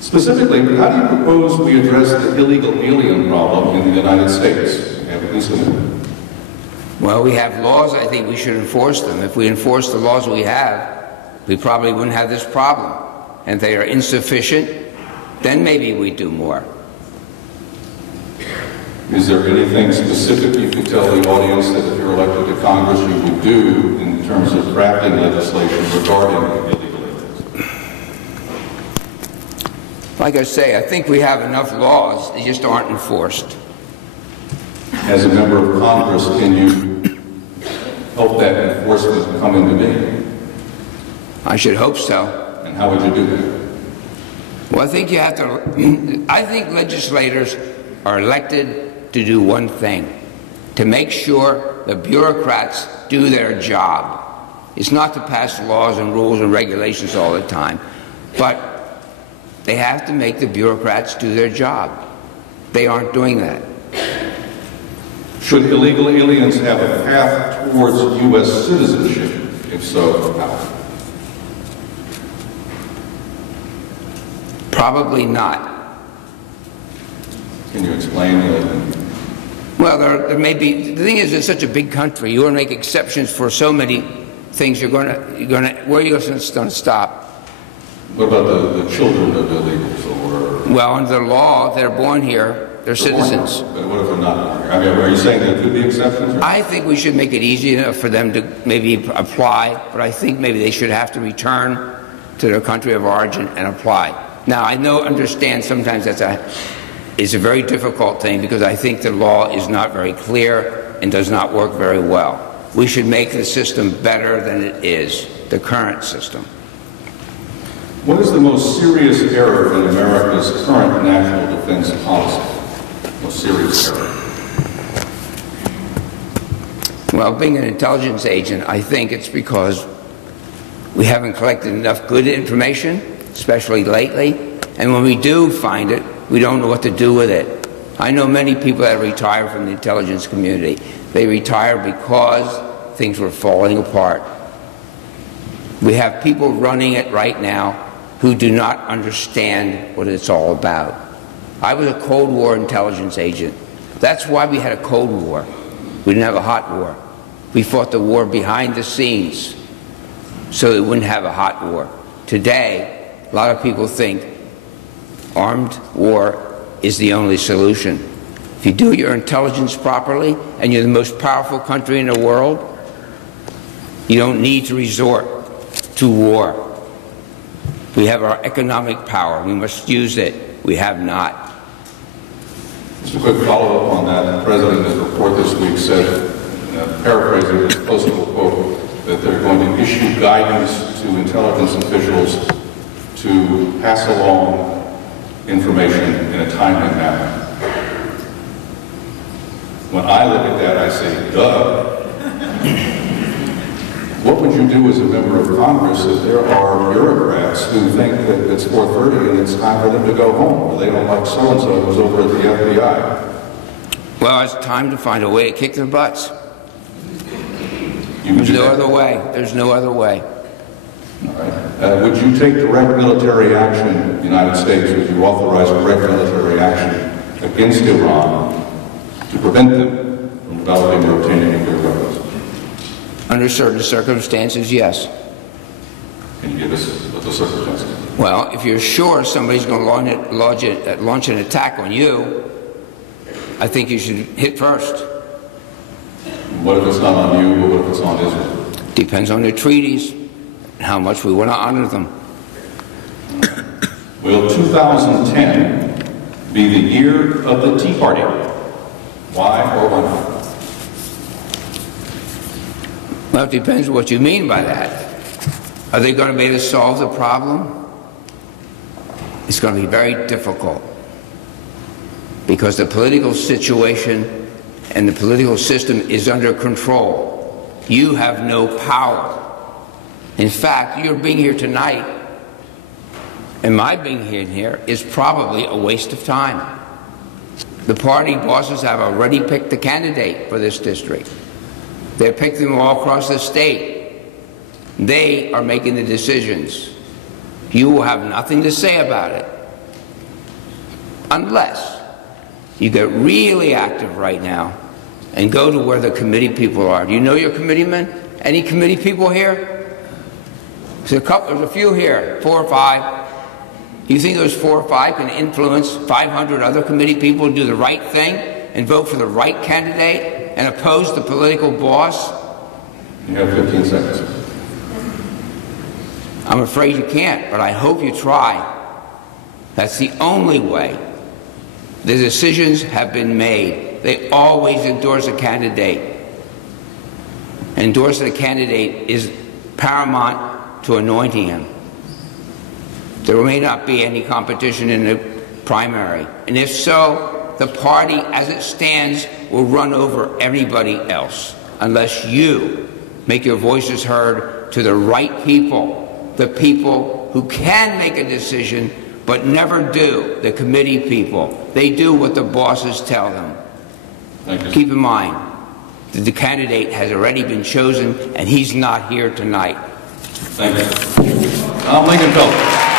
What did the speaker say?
Specifically, how do you propose we address the illegal alien problem in the United States? You have at least a minute. Well, we have laws. I think we should enforce them. If we enforce the laws we have, we probably wouldn't have this problem. And if they are insufficient, then maybe we do more. Is there anything specific you could tell the audience that if you're elected to Congress you would do in terms of drafting legislation regarding illegal aliens? Like I say, I think we have enough laws, they just aren't enforced. As a member of Congress, can you help that enforcement come into being? I should hope so. And how would you do that? Well, I think you have to, I think legislators are elected to do one thing, to make sure the bureaucrats do their job. It's not to pass laws and rules and regulations all the time, but they have to make the bureaucrats do their job. They aren't doing that. Should illegal aliens have a path towards U.S. citizenship? If so, how? Probably not. Can you explain that? Well, there may be. The thing is, it's such a big country. You want to make exceptions for so many things. Where are you going to stop? What about the children of illegals? Or well, under the law, they're born here. They're citizens. But what if they're not born here? I mean, are you saying there could be exceptions? Or? I think we should make it easy enough for them to maybe apply, but I think maybe they should have to return to their country of origin and apply. Now, I understand sometimes it's a very difficult thing because I think the law is not very clear and does not work very well. We should make the system better than it is, the current system. What is the most serious error in America's current national defense policy? Most serious error? Well, being an intelligence agent, I think it's because we haven't collected enough good information, especially lately, and when we do find it, we don't know what to do with it. I know many people that retire from the intelligence community. They retire because things were falling apart. We have people running it right now who do not understand what it's all about. I was a Cold War intelligence agent. That's why we had a Cold War. We didn't have a hot war. We fought the war behind the scenes so that we wouldn't have a hot war. Today, a lot of people think armed war is the only solution. If you do your intelligence properly and you're the most powerful country in the world, you don't need to resort to war. We have our economic power. We must use it. We have not. Just a quick follow-up on that. The President, in his report this week, said, paraphrasing his postal quote, that they're going to issue guidance to intelligence officials to pass along information in a timely manner. When I look at that, I say, duh. What would you do as a member of Congress if there are bureaucrats who think that it's 4:30 and it's time for them to go home, or they don't like so-and-so who's over at the FBI? Well, it's time to find a way to kick their butts. There's no other way. There's no other way. All right. Would you take direct military action in the United States? Would you authorize direct military action against Iran to prevent them from developing or obtaining nuclear weapons? Under certain circumstances, yes. Can you give us what the circumstances? Well, if you're sure somebody's going to launch an attack on you, I think you should hit first. What if it's not on you, but what if it's on Israel? Depends on the treaties and how much we want to honor them. Will 2010 be the year of the Tea Party? Why or why not? Well, it depends what you mean by that. Are they going to be able to solve the problem? It's going to be very difficult because the political situation and the political system is under control. You have no power. In fact, your being here tonight and my being here is probably a waste of time. The party bosses have already picked the candidate for this district. They're picking them all across the state. They are making the decisions. You will have nothing to say about it. unless you get really active right now and go to where the committee people are. Do you know your committeemen? Any committee people here? There's a few here, 4 or 5. You think those 4 or 5 can influence 500 other committee people to do the right thing and vote for the right candidate and oppose the political boss? You have 15 seconds. I'm afraid you can't, but I hope you try. That's the only way. The decisions have been made. They always endorse a candidate. Endorsing a candidate is paramount to anointing him. There may not be any competition in the primary. And if so, the party as it stands will run over everybody else unless you make your voices heard to the right people, the people who can make a decision but never do, the committee people. They do what the bosses tell them. Thank you. Keep in mind that the candidate has already been chosen and he's not here tonight. Thank you. Lingenfelter.